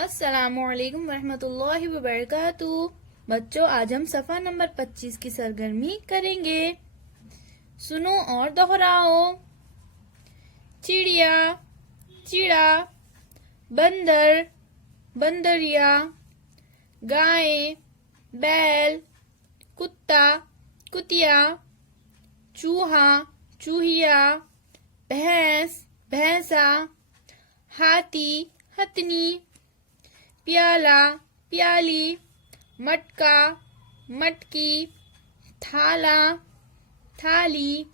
अस्सलामुअलैकुम वरहमतुल्लाहि वबरकातुहू। बच्चों, आज हम सफ़ा नंबर 25 की सरगर्मी करेंगे। सुनो और दोहराओ। चिड़िया, चिड़ा, बंदर, बंदरिया, गाय, बैल, कुत्ता, कुतिया, चूहा, चूहिया, भैंस, भैंसा, हाथी, हथनी, प्याला, प्याली, मटका, मटकी, थाला, थाली,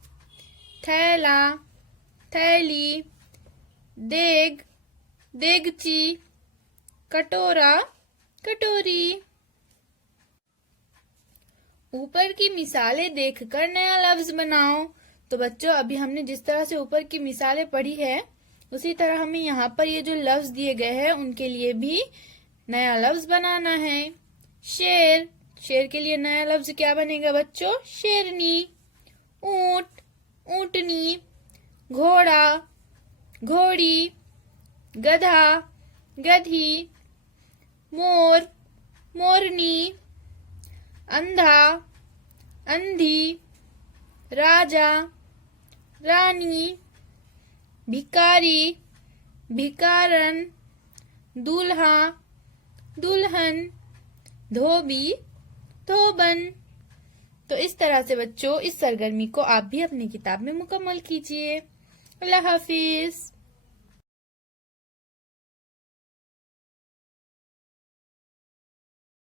थैला, थैली, देग, देगची, कटोरा, कटोरी। ऊपर की मिसालें देखकर नया लफ्ज बनाओ। तो बच्चों, अभी हमने जिस तरह से ऊपर की मिसालें पढ़ी है, उसी तरह हमें यहाँ पर ये जो लफ्ज दिए गए हैं उनके लिए भी नया लफ्ज बनाना है। शेर, शेर के लिए नया लफ्ज क्या बनेगा बच्चों? शेरनी। ऊंट, ऊंटनी, घोड़ा, घोड़ी, गधा, गधी, मोर, मोरनी, अंधा, अंधी, राजा, रानी, भिखारी, भिखारन, दूल्हा, दुल्हन, धोबी, धोबन। तो इस तरह से बच्चों, इस सरगर्मी को आप भी अपनी किताब में मुकम्मल कीजिए। अल्लाह हाफिज।